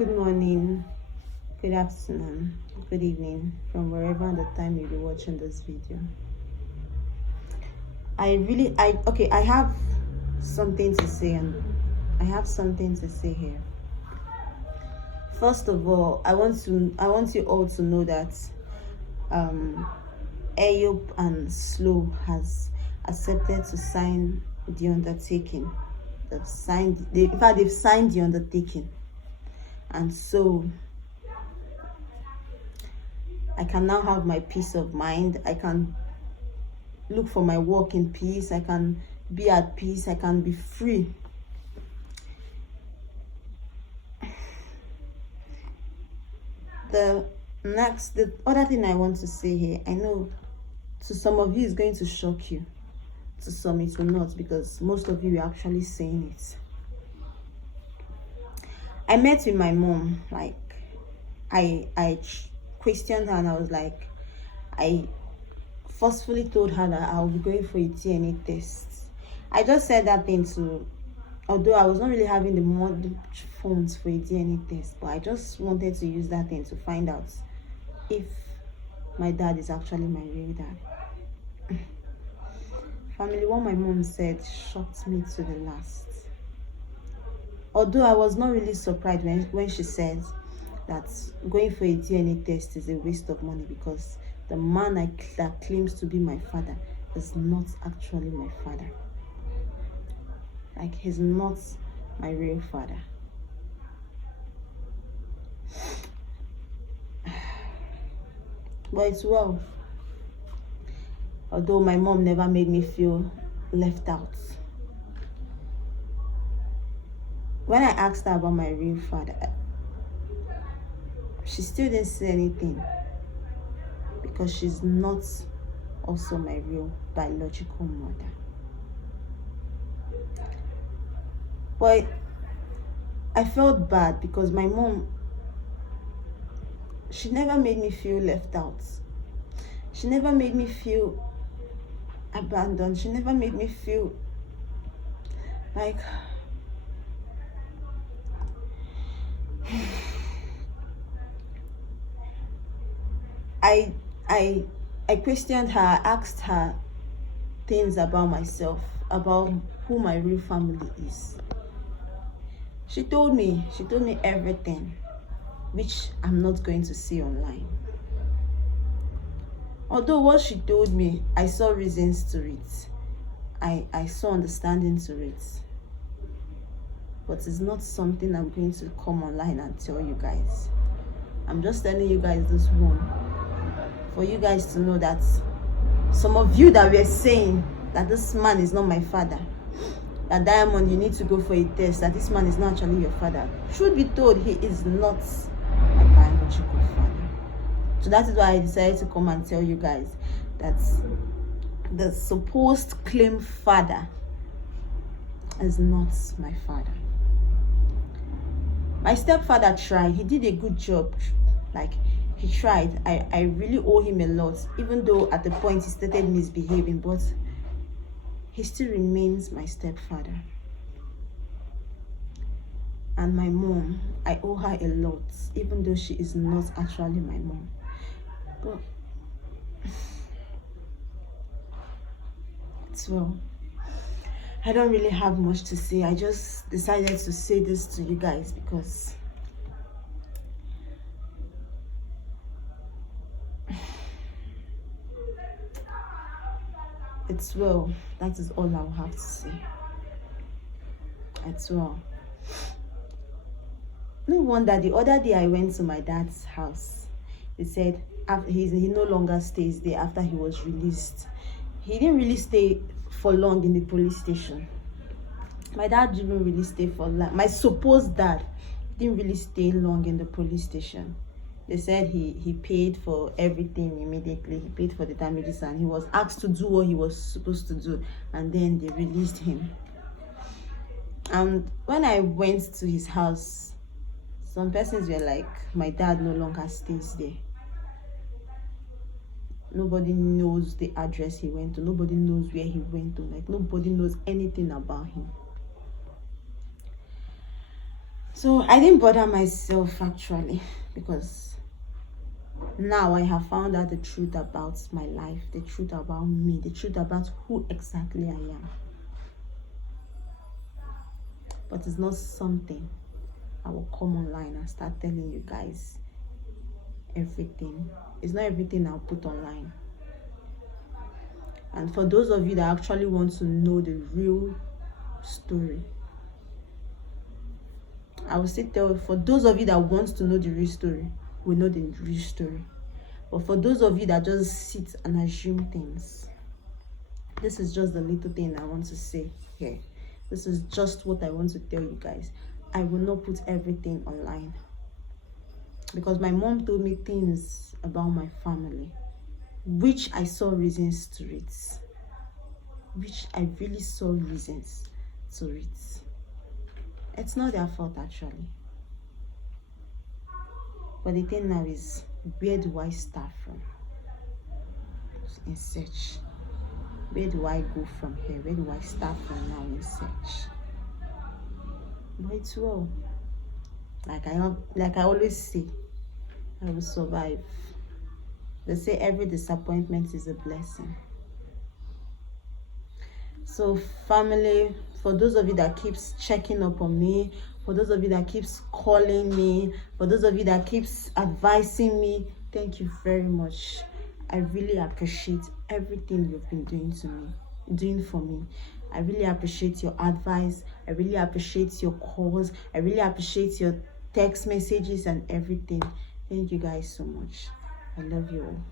Good morning, good afternoon, good evening from wherever and the time you'll be watching this video. I have something to say, and I have something to say here. First of all, I want you all to know that Ayub and Slow has accepted to sign the undertaking. They've signed the undertaking. And so I can now have my peace of mind. I can look for my work in peace. I can be at peace. I can be free. The other thing I want to say here, I know to some of you it's going to shock you. To some it will not, because most of you are actually saying it. I met with my mom, like I questioned her, and I was like, I forcefully told her that I'll be going for a DNA test. I just said that thing although I was not really having the much funds for a DNA test, but I just wanted to use that thing to find out if my dad is actually my real dad. Family, what my mom said shocked me to the last. Although I was not really surprised when she said that going for a DNA test is a waste of money, because the man that claims to be my father is not actually my father. Like, he's not my real father. But it's well. Although my mom never made me feel left out. When I asked her about my real father, she still didn't say anything, because she's not also my real biological mother. But I felt bad, because my mom, she never made me feel left out. She never made me feel abandoned. She never made me feel like I questioned her, asked her things about myself, about who my real family is. She told me everything, which I'm not going to say online. Although what she told me, I saw reasons to it. I saw understanding to it. But it's not something I'm going to come online and tell you guys. I'm just telling you guys this one, for you guys to know that some of you that were saying that this man is not my father, that Diamond, you need to go for a test, that this man is not actually your father. Truth be told, he is not my biological father. So that is why I decided to come and tell you guys that the supposed claimed father is not my father. My stepfather tried. He did a good job. Like, he tried. I really owe him a lot, even though at the point he started misbehaving, but he still remains my stepfather. And my mom, I owe her a lot, even though she is not actually my mom. But it's well. I don't really have much to say. I just decided to say this to you guys because it's well. That is all I'll have to say. It's well. No wonder the other day I went to my dad's house. He said he no longer stays there after he was released. He didn't really stay for long in the police station. My dad didn't really stay for long. My supposed dad didn't really stay long in the police station. They said he paid for everything immediately. He paid for the damages, and he was asked to do what he was supposed to do, and then they released him. And when I went to his house, some persons were like, my dad no longer stays there. Nobody knows the address he went to. Nobody knows where he went to. Like, nobody knows anything about him. So I didn't bother myself actually, because now I have found out the truth about my life, the truth about me, the truth about who exactly I am. But it's not something I will come online and start telling you guys everything. It's not everything I'll put online. And for those of you that actually want to know the real story, I will still tell, for those of you that want to know the real story, will know the real story. But for those of you that just sit and assume things, this is just the little thing I want to say here. This is just what I want to tell you guys. I will not put everything online, because my mom told me things about my family, which I saw reasons to it. Which I really saw reasons to it. It's not their fault actually. But the thing now is, where do I start from? In search. Where do I go from here? Where do I start from now in search? But it's well. Like I always say, I will survive. They say every disappointment is a blessing. So family, for those of you that keeps checking up on me, for those of you that keeps calling me, for those of you that keeps advising me, thank you very much. I really appreciate everything you've been doing for me. I really appreciate your advice. I really appreciate your calls. I really appreciate your text messages and everything. Thank you guys so much. I love you all.